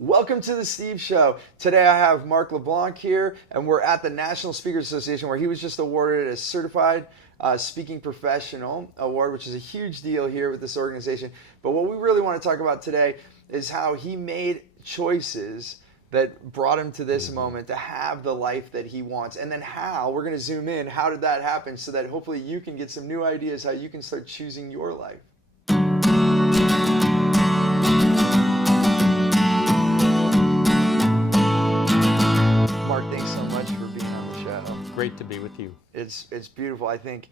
Welcome to the Steve Show. Today I have Mark Leblanc here, and we're at the National Speakers Association, where he was just awarded a Certified Speaking Professional Award, which is a huge deal here with this organization. But what we really want to talk about today is how he made choices that brought him to this moment to have the life that he wants. And then how, we're going to zoom in, how did that happen so that hopefully you can get some new ideas how you can start choosing your life. Mark, thanks so much for being on the show. Great to be with you. It's beautiful. I think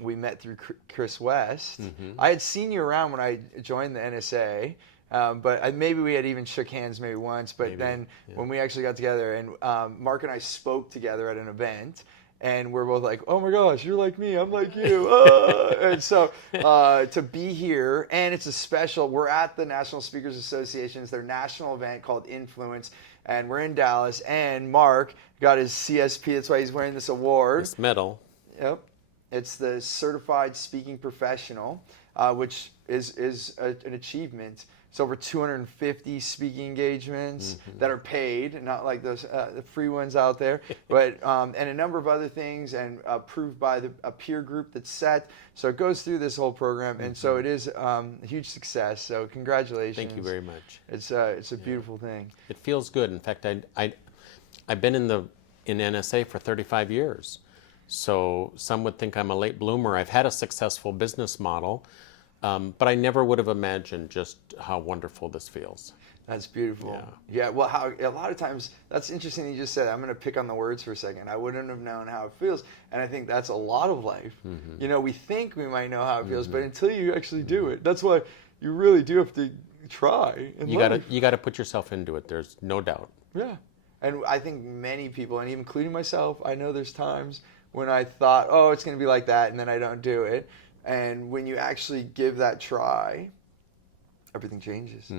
we met through Chris West. I had seen you around when I joined the NSA, but maybe we had even shook hands maybe once. But then when we actually got together, and Mark and I spoke together at an event, and we're both like, oh my gosh, you're like me, I'm like you. And so to be here, and it's a special, we're at the National Speakers Association. It's their national event called Influence. And we're in Dallas, and Mark got his CSP. That's why he's wearing this award. This medal. Yep. It's the Certified Speaking Professional, which is an achievement. It's over 250 speaking engagements that are paid, not like those the free ones out there, but and a number of other things, and approved by a peer group that's set. So it goes through this whole program, and so it is a huge success. So congratulations. Thank you very much. It's a beautiful thing. It feels good. In fact, I've been in NSA for 35 years. So some would think I'm a late bloomer. I've had a successful business model. But I never would have imagined just how wonderful this feels. That's beautiful. Yeah. Well, a lot of times, that's interesting you just said. I'm going to pick on the words for a second. I wouldn't have known how it feels. And I think that's a lot of life. You know, we think we might know how it feels, but until you actually do it, that's why you really do have to try. You got to put yourself into it. There's no doubt. Yeah. And I think many people, and even including myself, I know there's times when I thought, oh, it's going to be like that, and then I don't do it. And when you actually give that try, everything changes.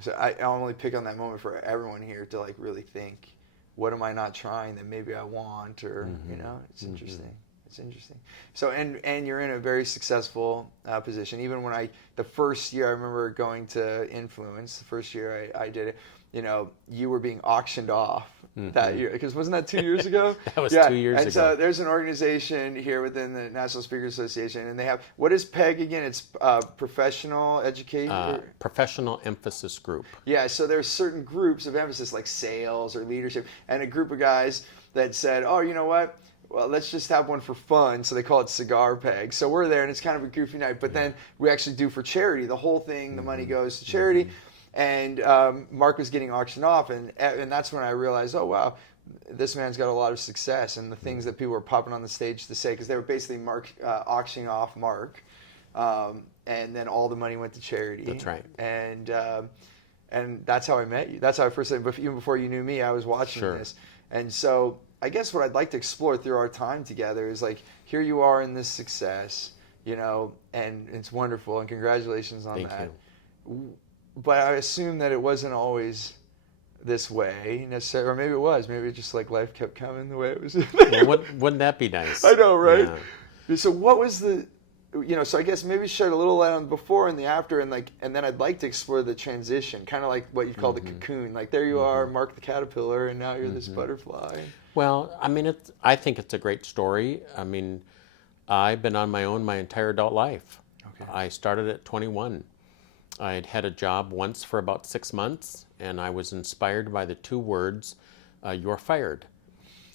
So I only pick on that moment for everyone here to like really think, what am I not trying that maybe I want, or you know, it's interesting. It's interesting. So and you're in a very successful position. Even when the first year I remember going to Influence, the first year I did it, you know, you were being auctioned off that year, because wasn't that 2 years ago? That was 2 years ago. And so there's an organization here within the National Speakers Association, and they have, what is PEG again? It's Professional Education? Professional Emphasis Group. Yeah, so there's certain groups of emphasis like sales or leadership, and a group of guys that said, oh, you know what? Well, let's just have one for fun. So they call it Cigar Peg. So we're there, and it's kind of a goofy night, but then we actually do for charity. The whole thing, the money goes to charity. And Mark was getting auctioned off, and that's when I realized, oh, wow, this man's got a lot of success. And the things that people were popping on the stage to say, because they were basically auctioning off Mark, and then all the money went to charity. That's right. And that's how I met you. That's how I first said, even before you knew me, I was watching this. And so I guess what I'd like to explore through our time together is like, here you are in this success, you know, and it's wonderful, and congratulations on that. Thank you. But I assume that it wasn't always this way necessarily, or maybe it was. Maybe it just like life kept coming the way it was. Well, wouldn't that be nice? I know, right? Yeah. So what was the, you know? So I guess maybe shed a little light on the before and the after, and then I'd like to explore the transition, kind of like what you call the cocoon. Like there you are, Mark the caterpillar, and now you're this butterfly. Well, I mean, I think it's a great story. I mean, I've been on my own my entire adult life. Okay. I started at 21. I had had a job once for about 6 months, and I was inspired by the 2 words, you're fired.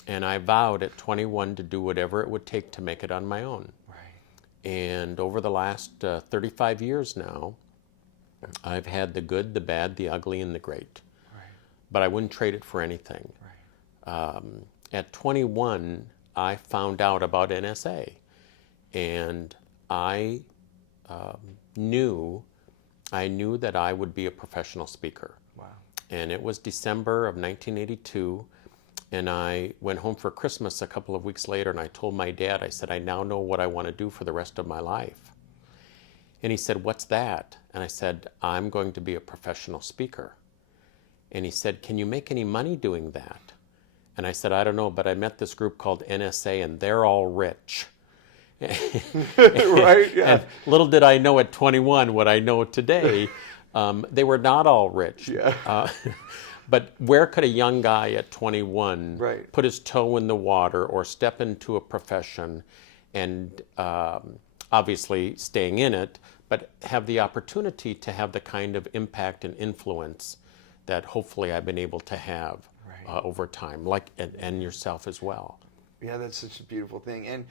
And I vowed at 21 to do whatever it would take to make it on my own. Right. And over the last 35 years now, I've had the good, the bad, the ugly, and the great. Right. But I wouldn't trade it for anything. Right. At 21, I found out about NSA, and I knew that I would be a professional speaker. Wow. And it was December of 1982, and I went home for Christmas a couple of weeks later, and I told my dad, I said, I now know what I want to do for the rest of my life. And he said, what's that? And I said, I'm going to be a professional speaker. And he said, can you make any money doing that? And I said, I don't know, but I met this group called NSA, and they're all rich. Right? Yeah. And little did I know at 21 what I know today, They were not all rich. Yeah. But where could a young guy at 21 Right. put his toe in the water or step into a profession and obviously staying in it, but have the opportunity to have the kind of impact and influence that hopefully I've been able to have over time, and yourself as well. Yeah, that's such a beautiful thing. And,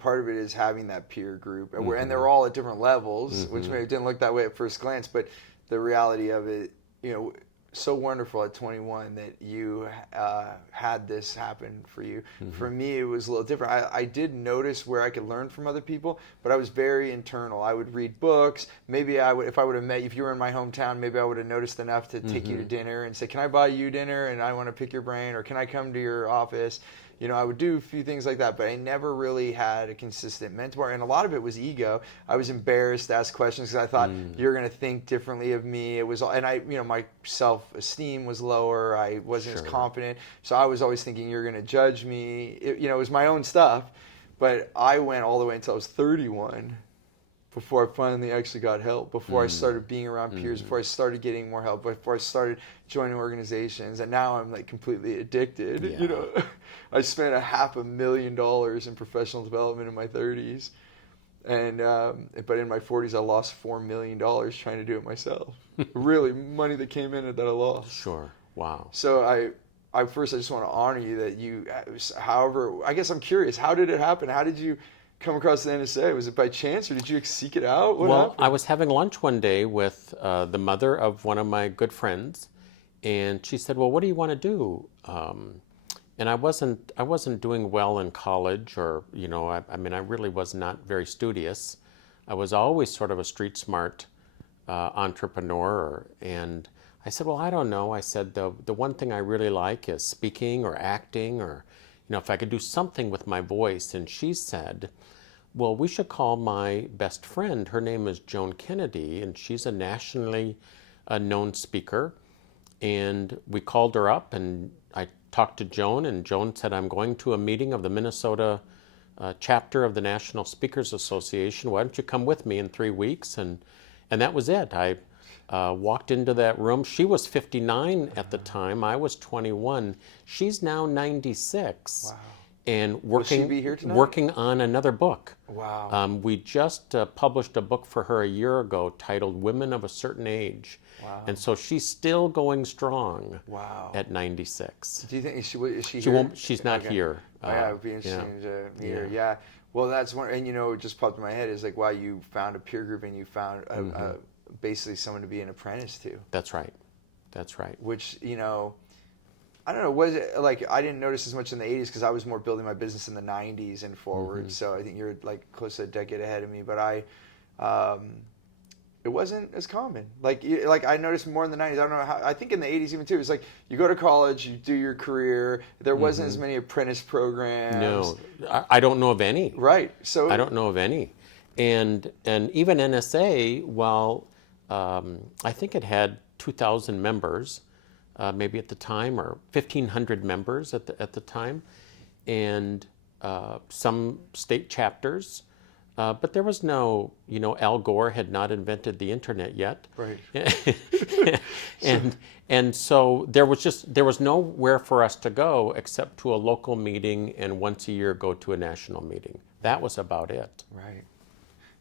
part of it is having that peer group. And they're all at different levels, which maybe didn't look that way at first glance. But the reality of it, so wonderful at 21 that you had this happen for you. For me, it was a little different. I did notice where I could learn from other people, but I was very internal. I would read books. Maybe if I would have met you, if you were in my hometown, maybe I would have noticed enough to take you to dinner and say, can I buy you dinner? And I want to pick your brain, or can I come to your office? I would do a few things like that, but I never really had a consistent mentor. And a lot of it was ego. I was embarrassed to ask questions because I thought you're going to think differently of me. It was, and my self-esteem was lower. I wasn't as confident. So I was always thinking you're going to judge me. It was my own stuff. But I went all the way until I was 31 before I finally actually got help, before I started being around peers, before I started getting more help, before I started joining organizations. And now I'm completely addicted. Yeah. I spent $500,000 in professional development in my 30s. And but in my 40s, I lost $4 million trying to do it myself. Really, money that came in that I lost. Sure. Wow. So I just want to honor you that you, however, I guess I'm curious, how did it happen? How did you come across the NSA? Was it by chance, or did you seek it out? What happened? I was having lunch one day with the mother of one of my good friends, and she said, "Well, what do you want to do?" And I wasn't doing well in college, or I really was not very studious. I was always sort of a street smart entrepreneur, and I said, "Well, I don't know." I said, "The one thing I really like is speaking or acting, or if I could do something with my voice." And she said, "Well, we should call my best friend. Her name is Joan Kennedy, and she's a nationally known speaker." And we called her up, and I talked to Joan, and Joan said, "I'm going to a meeting of the Minnesota chapter of the National Speakers Association. Why don't you come with me in 3 weeks?" And that was it. I walked into that room. She was 59 at the time. I was 21. She's now 96. Wow. And Will she be here tonight? working on another book. Wow. We just published a book for her a year ago titled Women of a Certain Age. Wow. And so she's still going strong. Wow. At 96. Do you think is she She here? won't. She's not here. Yeah, it would be interesting to meet her. Yeah. Well, that's one, and it just popped in my head is wow, you found a peer group and you found basically someone to be an apprentice to. That's right. That's right. Which I don't know. Was it I didn't notice as much in the 80s because I was more building my business in the 90s and forward. So I think you're close to a decade ahead of me. But it wasn't as common. I noticed more in the 90s. I don't know how. I think in the 80s even too. It's you go to college, you do your career. There wasn't as many apprentice programs. No, I don't know of any. Right. So I don't know of any, and even NSA. While I think it had 2,000 members. Maybe at the time, or 1,500 members at the time, and some state chapters, but there was no, Al Gore had not invented the internet yet, right? and so there was nowhere for us to go except to a local meeting, and once a year go to a national meeting. That was about it. Right.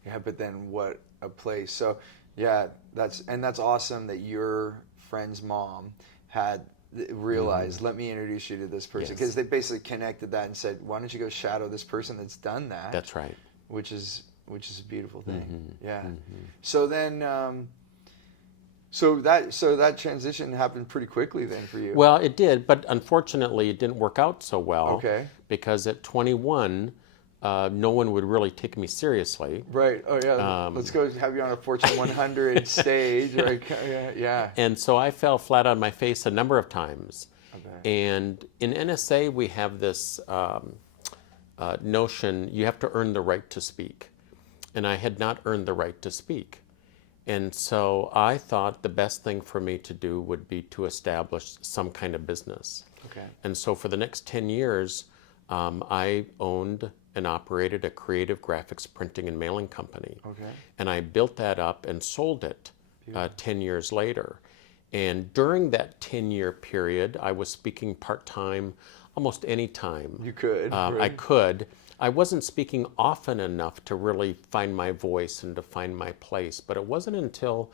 Yeah, but then what a place. So yeah, that's awesome that your friend's mom had realized, let me introduce you to this person, because they basically connected that and said, why don't you go shadow this person that's done that? That's right. Which is a beautiful thing. Yeah. So then, so that transition happened pretty quickly then for you. Well, it did, but unfortunately, it didn't work out so well. Okay. Because at 21, no one would really take me seriously. Right. Oh yeah. Let's go have you on a Fortune 100 stage. Right. Yeah. And so I fell flat on my face a number of times. Okay. And in NSA, we have this notion you have to earn the right to speak. And I had not earned the right to speak. And so I thought the best thing for me to do would be to establish some kind of business. Okay. And so for the next 10 years, I owned and operated a creative graphics printing and mailing company. Okay. And I built that up and sold it 10 years later. And during that 10-year period, I was speaking part-time almost any time. You could. Right? I could. I wasn't speaking often enough to really find my voice and to find my place. But it wasn't until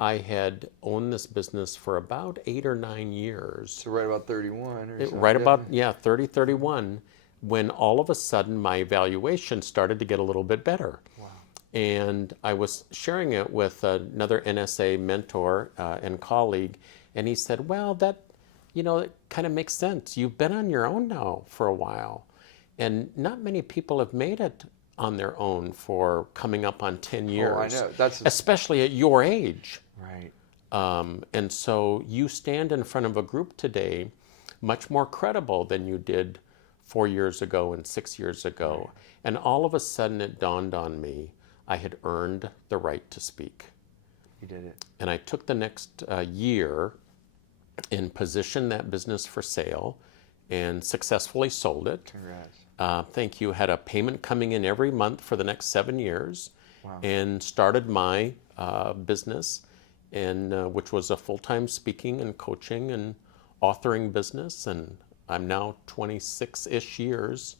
I had owned this business for about 8 or 9 years. So right about 31 or something. Right about, 30, 31, when all of a sudden my evaluation started to get a little bit better. Wow. And I was sharing it with another NSA mentor and colleague, and he said, well, that, it kind of makes sense. You've been on your own now for a while, and not many people have made it on their own for coming up on 10 years. Oh, I know. Especially at your age. Right. And so you stand in front of a group today much more credible than you did 4 years ago and 6 years ago. Right. And all of a sudden it dawned on me, I had earned the right to speak. You did it. And I took the next year and positioned that business for sale and successfully sold it. Congrats. Thank you. Had a payment coming in every month for the next 7 years. Wow. And started my business, and which was a full-time speaking and coaching and authoring business. And I'm now 26-ish years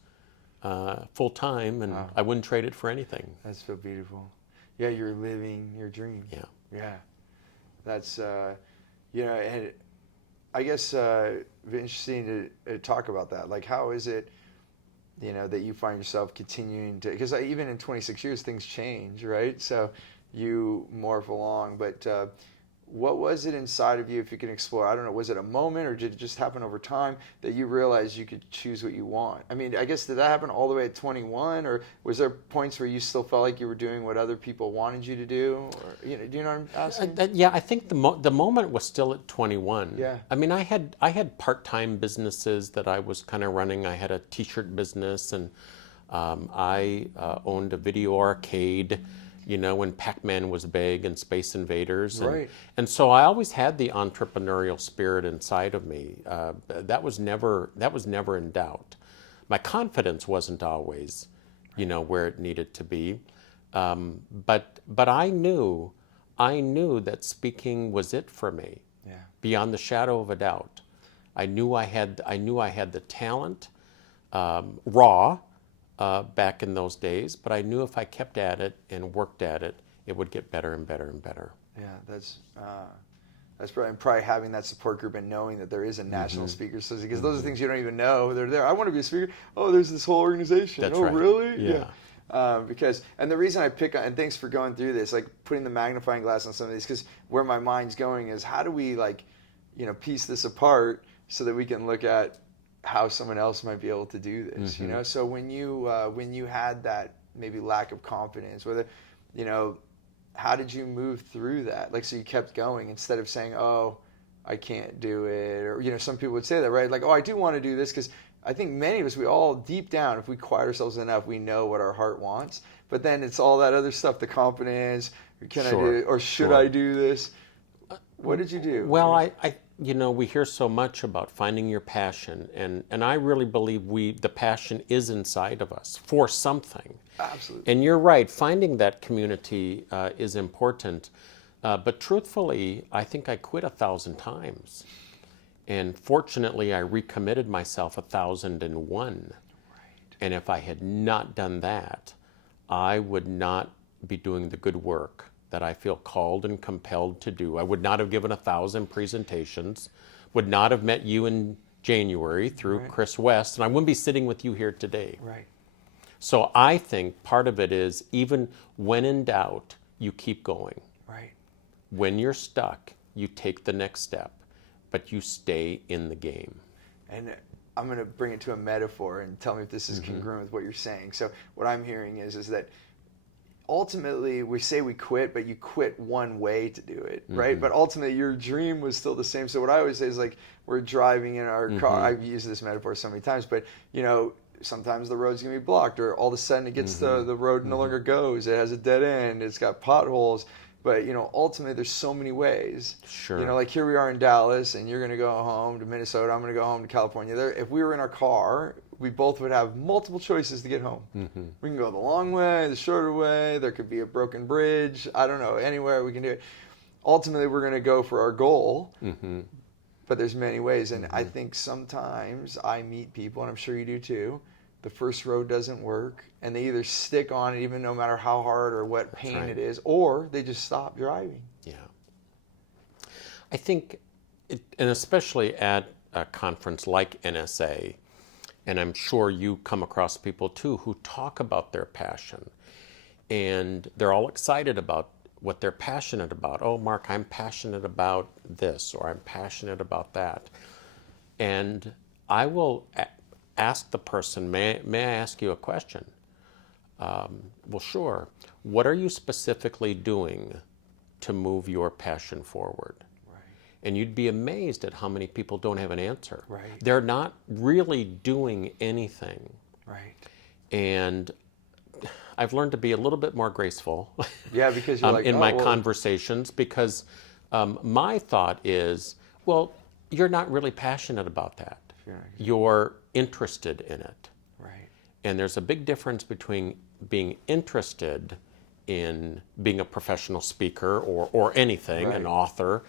full-time, and wow. I wouldn't trade it for anything. That's so beautiful. Yeah, you're living your dream. Yeah. Yeah. That's, and I guess it'd be interesting to talk about that. Like, how is it, that you find yourself continuing to, because even in 26 years, things change, right? So you morph along, but what was it inside of you, if you can explore? I don't know, was it a moment, or did it just happen over time that you realized you could choose what you want? I mean, I guess, did that happen all the way at 21, or was there points where you still felt like you were doing what other people wanted you to do? Or, do you know what I'm asking? Yeah, I think the moment was still at 21. Yeah. I mean, I had part-time businesses that I was kind of running. I had a t-shirt business, and I owned a video arcade, when Pac-Man was big and Space Invaders. And, right. And so I always had the entrepreneurial spirit inside of me. That was never in doubt. My confidence wasn't always, where it needed to be. But I knew that speaking was it for me. Yeah. Beyond the shadow of a doubt. I knew I had the talent, raw, back in those days, but I knew if I kept at it and worked at it, it would get better and better and better. Yeah, that's probably having that support group and knowing that there is a national speaker association, because those are things you don't even know they're there. I want to be a speaker. Oh, there's this whole organization. That's oh, right. Really? Yeah. And the reason I pick on, and thanks for going through this, like putting the magnifying glass on some of these, because where my mind's going is, how do we piece this apart so that we can look at how someone else might be able to do this, So when you had that maybe lack of confidence, whether, how did you move through that? Like, so you kept going instead of saying, oh, I can't do it, or, some people would say that, right? Like, oh, I do want to do this, because I think many of us, we all deep down, if we quiet ourselves enough, we know what our heart wants. But then it's all that other stuff, the confidence, can I do it, or should I do this? What did you do? Well, we hear so much about finding your passion, and I really believe the passion is inside of us for something. Absolutely. And you're right, finding that community is important. But truthfully, I think I quit 1,000 times. And fortunately, I recommitted myself 1,001. Right. And if I had not done that, I would not be doing the good work that I feel called and compelled to do. I would not have given 1,000 presentations, would not have met you in January through right. Chris West, and I wouldn't be sitting with you here today. Right. So I think part of it is, even when in doubt, you keep going. Right. When you're stuck, you take the next step, but you stay in the game. And I'm going to bring it to a metaphor and tell me if this is congruent with what you're saying. So what I'm hearing is that ultimately we say we quit, but you quit one way to do it, right? But ultimately your dream was still the same. So what I always say is, like, we're driving in our car. I've used this metaphor so many times, but sometimes the road's gonna be blocked, or all of a sudden it gets the road no longer goes. It has a dead end. It's got potholes. But ultimately there's so many ways. Sure. Like here we are in Dallas, and you're gonna go home to Minnesota. I'm gonna go home to California. If we were in our car, we both would have multiple choices to get home. We can go the long way, the shorter way. There could be a broken bridge. I don't know, anywhere we can do it. ultimately we're going to go for our goal. Mm-hmm. But there's many ways, and I think sometimes I meet people, and I'm sure you do too, the first road doesn't work, and they either stick on it even no matter how hard or what pain it is, or they just stop driving. Yeah. I think, and especially at a conference like NSA, and I'm sure you come across people too who talk about their passion, and they're all excited about what they're passionate about. Oh, Mark, I'm passionate about this, or I'm passionate about that. And I will ask the person, may I ask you a question? Well, sure. What are you specifically doing to move your passion forward? Right. And you'd be amazed at how many people don't have an answer. Right. They're not really doing anything. Right. And I've learned to be a little bit more graceful. Yeah, because you're like, in my conversations, because my thought is, well, you're not really passionate about that. You're interested in it. Right. And there's a big difference between being interested in being a professional speaker or anything, an author,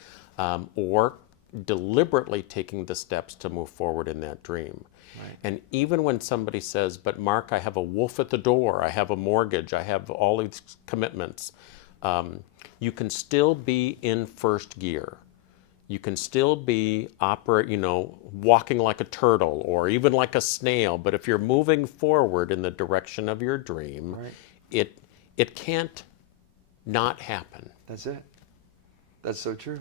or deliberately taking the steps to move forward in that dream. Right. And even when somebody says, but Mark, I have a wolf at the door, I have a mortgage, I have all these commitments, you can still be in first gear. You can still be walking like a turtle or even like a snail, but if you're moving forward in the direction of your dream, it can't not happen. That's it. That's so true.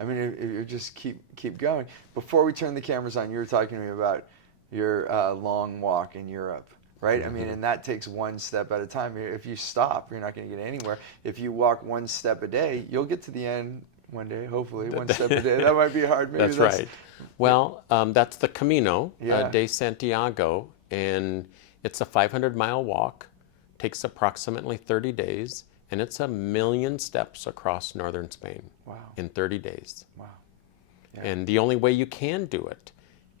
I mean, if you just keep going. Before we turn the cameras on, you were talking to me about your long walk in Europe, right? I mean, and that takes one step at a time. If you stop, you're not going to get anywhere. If you walk one step a day, you'll get to the end one day, hopefully, one step a day. That might be hard. Maybe that's right. Well, that's the Camino de Santiago, and it's a 500-mile walk. Takes approximately 30 days, and it's 1 million steps across northern Spain in 30 days. Wow. Yeah. And the only way you can do it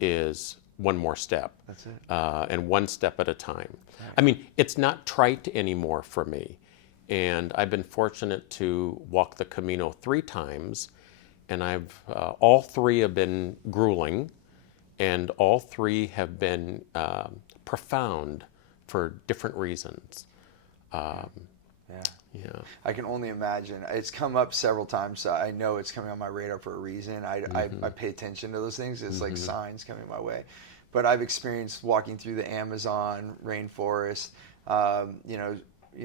is one more step. That's it. And one step at a time. Right. I mean, it's not trite anymore for me. And I've been fortunate to walk the Camino 3 times, and all 3 have been grueling, and all 3 have been profound for different reasons. Yeah. I can only imagine. It's come up several times, so I know it's coming on my radar for a reason. I pay attention to those things. It's like signs coming my way. But I've experienced walking through the Amazon rainforest,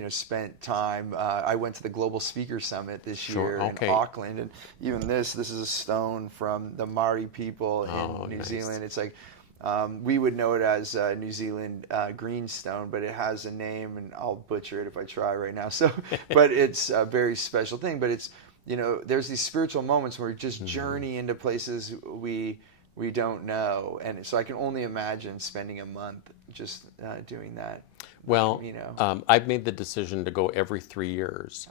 spent time. I went to the Global Speaker Summit this year in Auckland, and even this is a stone from the Maori people in New Zealand. It's like, we would know it as New Zealand greenstone, but it has a name, and I'll butcher it if I try right now. So, but it's a very special thing. But it's, there's these spiritual moments where we just journey into places we don't know, and so I can only imagine spending a month just doing that. Well, I've made the decision to go every 3 years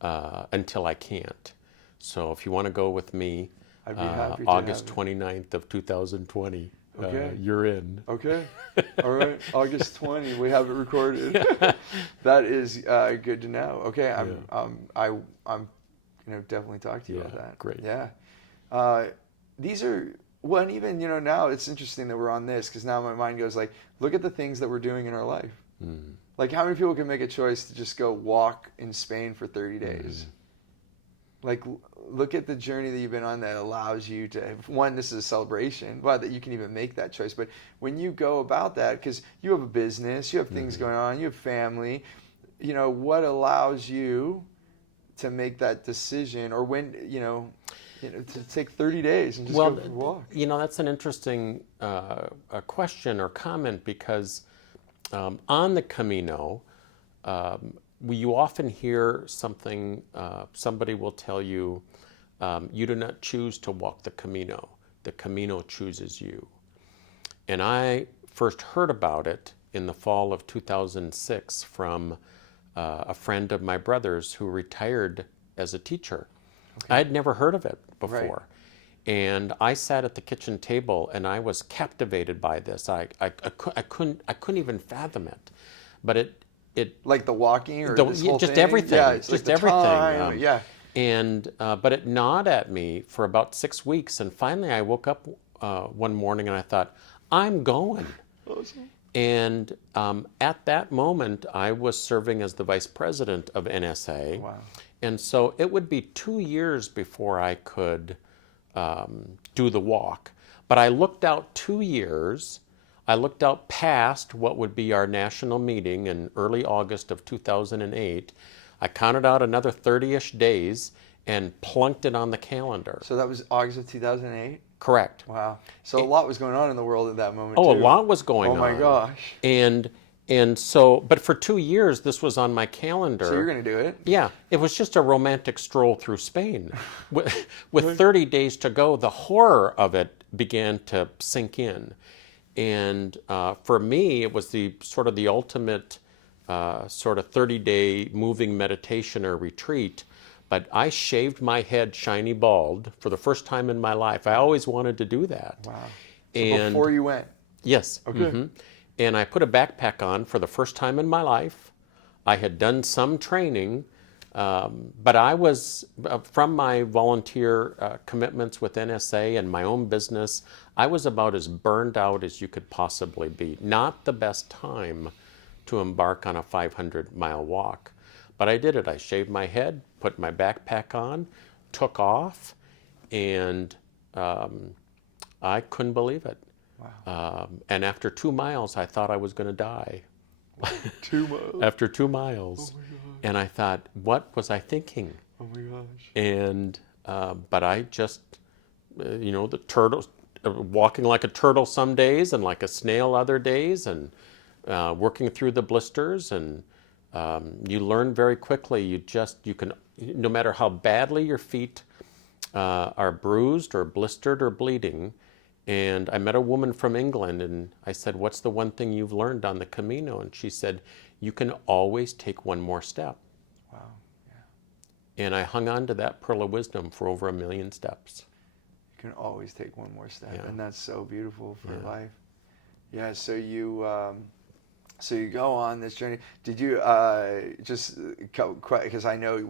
until I can't. So if you want to go with me, I'd be happy to August 29th of 2020. Okay. You're in. Okay. All right. August 20. We have it recorded. That is good to know. Okay. I'm definitely talk to you about that. Great. Yeah. These are, well, and even, now it's interesting that we're on this, because now my mind goes like, look at the things that we're doing in our life. Like, how many people can make a choice to just go walk in Spain for 30 days? Like, look at the journey that you've been on that allows you to, one, this is a celebration, well, that you can even make that choice. But when you go about that, because you have a business, you have things going on, you have family, what allows you to make that decision, or when, to take 30 days and just go for a walk? That's an interesting question or comment, because on the Camino, you often hear something, somebody will tell you, you do not choose to walk the Camino chooses you. And I first heard about it in the fall of 2006 from a friend of my brother's who retired as a teacher. I had never heard of it before. Right. And I sat at the kitchen table and I was captivated by this. I couldn't even fathom it. But it like the walking, or this whole just thing? everything. Yeah, it's just like everything. Time, yeah. And but it gnawed at me for about 6 weeks, and finally I woke up one morning and I thought, I'm going. Awesome. And at that moment, I was serving as the vice president of NSA. Wow. And so it would be 2 years before I could do the walk. But I looked out 2 years. I looked out past what would be our national meeting in early August of 2008. I counted out another 30-ish days and plunked it on the calendar. So that was August of 2008? Correct. Wow. So a lot was going on in the world at that moment, Oh, too. a lot was going on. Oh, my gosh. And so, but for 2 years, this was on my calendar. So you're going to do it? Yeah. It was just a romantic stroll through Spain. With 30 days to go, the horror of it began to sink in. And for me, it was the sort of the ultimate sort of 30-day moving meditation or retreat. But I shaved my head shiny bald for the first time in my life. I always wanted to do that. Wow. So before you went? Yes. Okay. And I put a backpack on for the first time in my life. I had done some training, but I was, from my volunteer commitments with NSA and my own business, I was about as burned out as you could possibly be. Not the best time to embark on a 500-mile walk. But I did it. I shaved my head, put my backpack on, took off, and I couldn't believe it. Wow. And after 2 miles, I thought I was going to die. 2 miles? After 2 miles. Oh, my gosh. And I thought, what was I thinking? Oh, my gosh. And, but I just, the turtle, walking like a turtle some days and like a snail other days, and working through the blisters, and you learn very quickly. You can, no matter how badly your feet are bruised or blistered or bleeding. And I met a woman from England, and I said, what's the one thing you've learned on the Camino? And she said, you can always take one more step. Wow. Yeah. And I hung on to that pearl of wisdom for over 1 million steps. You can always take one more step, Yeah. and that's so beautiful for Yeah. life. Yeah, so you go on this journey. Did you because I know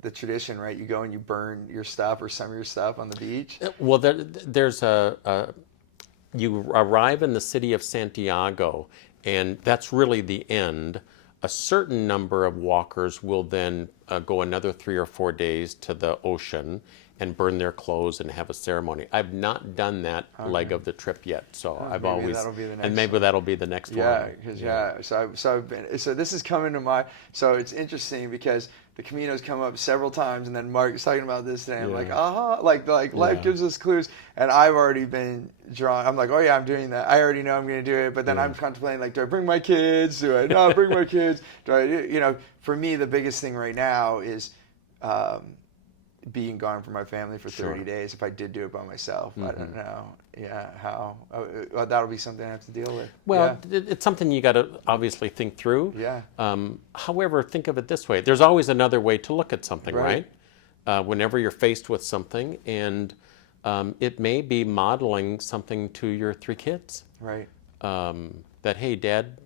the tradition, right? You go and you burn your stuff or some of your stuff on the beach. Well, there's you arrive in the city of Santiago, and that's really the end. A certain number of walkers will then go another 3 or 4 days to the ocean and burn their clothes and have a ceremony. I've not done that leg of the trip yet, so I've always, that'll be the next and maybe that'll be the next Yeah, one. because so this is coming to my, so it's interesting because the Camino's come up several times, and then Mark's talking about this today. I'm like, like life gives us clues, and I've already been drawn. I'm like, oh yeah, I'm doing that. I already know I'm going to do it, but then I'm contemplating, like, do I bring my kids? Do I not bring my kids? Do I, for me, the biggest thing right now is being gone from my family for 30 days. If I did do it by myself, I don't know. Yeah, how that'll be something I have to deal with. Well, it's something you got to obviously think through. Yeah. However, think of it this way: there's always another way to look at something, right? Whenever you're faced with something, and it may be modeling something to your 3 kids. Right. That, hey, Dad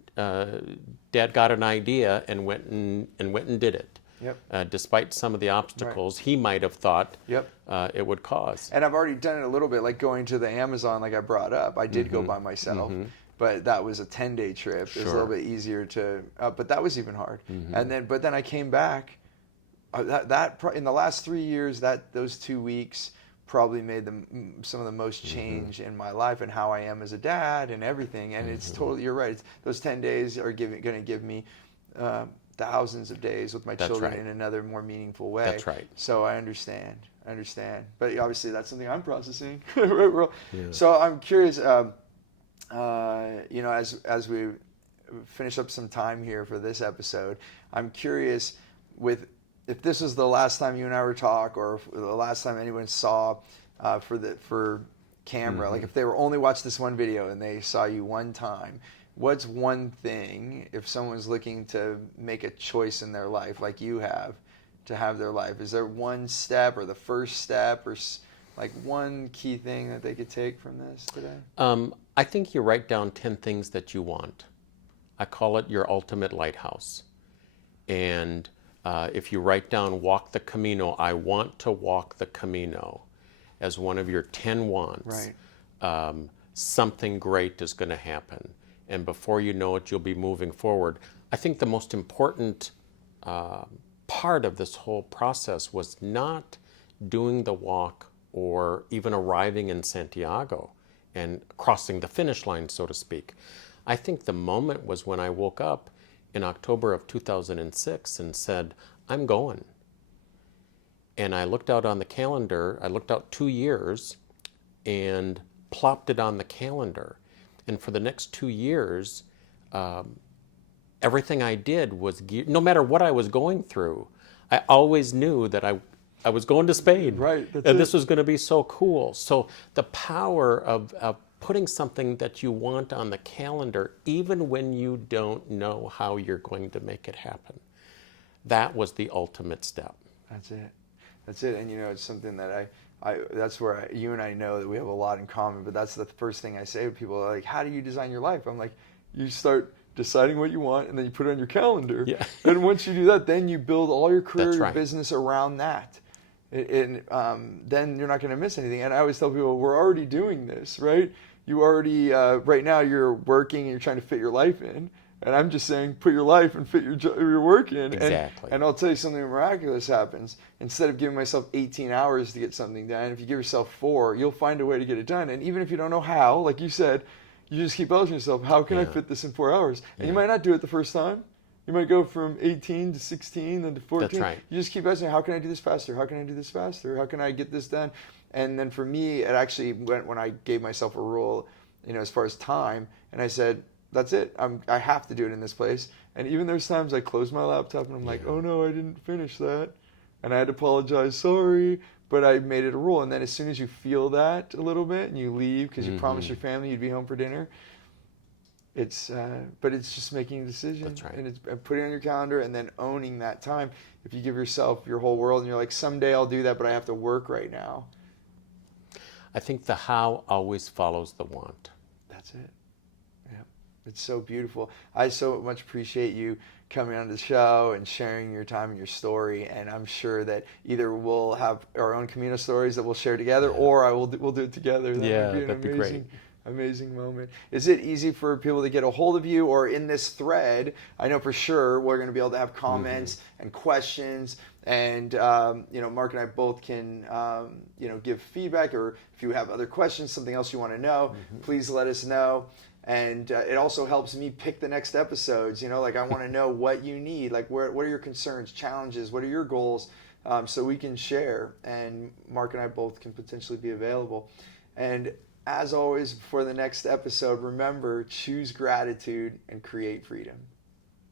got an idea and went and did it. Yep. Despite some of the obstacles he might have thought it would cause. And I've already done it a little bit, like going to the Amazon, like I brought up. I did go by myself, but that was a 10-day trip. It was a little bit easier to, but that was even hard. And then I came back. In the last 3 years, those 2 weeks probably made some of the most change in my life and how I am as a dad and everything. And it's totally, you're right. Those 10 days are going to give me thousands of days with my children in another more meaningful way. That's right. So I understand. But obviously that's something I'm processing. So I'm curious, as we finish up some time here for this episode, I'm curious if this was the last time you and I were talk, or if the last time anyone saw for camera, like if they were only watched this one video and they saw you one time, what's one thing, if someone's looking to make a choice in their life like you have to have their life, is there one step or the first step or like one key thing that they could take from this today? I think you write down 10 things that you want. I call it your ultimate lighthouse. And If you write down walk the Camino, I want to walk the Camino, as one of your 10 wants, Right. something great is going to happen. And before you know it, you'll be moving forward. I think the most important part of this whole process was not doing the walk or even arriving in Santiago and crossing the finish line, so to speak. I think the moment was when I woke up in October of 2006 and said, I'm going. And I looked out on the calendar, I looked out 2 years and plopped it on the calendar. And for the next 2 years, everything I did was no matter what I was going through, I always knew that I was going to Spain. Right. That's And it. this was going to be so cool. So the power of putting something that you want on the calendar, even when you don't know how you're going to make it happen, that was the ultimate step. That's it. That's it. And it's something that that's where you and I know that we have a lot in common, but that's the first thing I say to people. Like, how do you design your life? I'm like, you start deciding what you want and then you put it on your calendar. Yeah. And once you do that, then you build all your career, That's your right. business around that. And then you're not going to miss anything. And I always tell people, we're already doing this, right? You already, right now you're working and you're trying to fit your life in. And I'm just saying, put your life and fit your work in. Exactly. And I'll tell you something miraculous happens. Instead of giving myself 18 hours to get something done, if you give yourself 4, you'll find a way to get it done. And even if you don't know how, like you said, you just keep asking yourself, how can I fit this in 4 hours? And you might not do it the first time. You might go from 18 to 16, then to 14. That's right. You just keep asking, how can I do this faster? How can I do this faster? How can I get this done? And then for me, it actually went when I gave myself a rule, as far as time, and I said, that's it. I have to do it in this place. And even there's times I close my laptop and I'm like, oh no, I didn't finish that. And I had to apologize, sorry, but I made it a rule. And then as soon as you feel that a little bit and you leave because you promised your family you'd be home for dinner, but it's just making a decision. That's right. And it's putting it on your calendar and then owning that time. If you give yourself your whole world and you're like, someday I'll do that, but I have to work right now. I think the how always follows the want. That's it. Yeah. It's so beautiful. I so much appreciate you coming on the show and sharing your time and your story. And I'm sure that either we'll have our own Camino stories that we'll share together, or we'll do it together. That'd be great. Amazing moment. Is it easy for people to get a hold of you, or in this thread? I know for sure we're going to be able to have comments and questions, and Mark and I both can give feedback, or if you have other questions, something else you want to know, please let us know. And it also helps me pick the next episodes. I want to know what you need. Like, what are your concerns, challenges? What are your goals? So we can share, and Mark and I both can potentially be available. And as always, before the next episode, remember, choose gratitude and create freedom.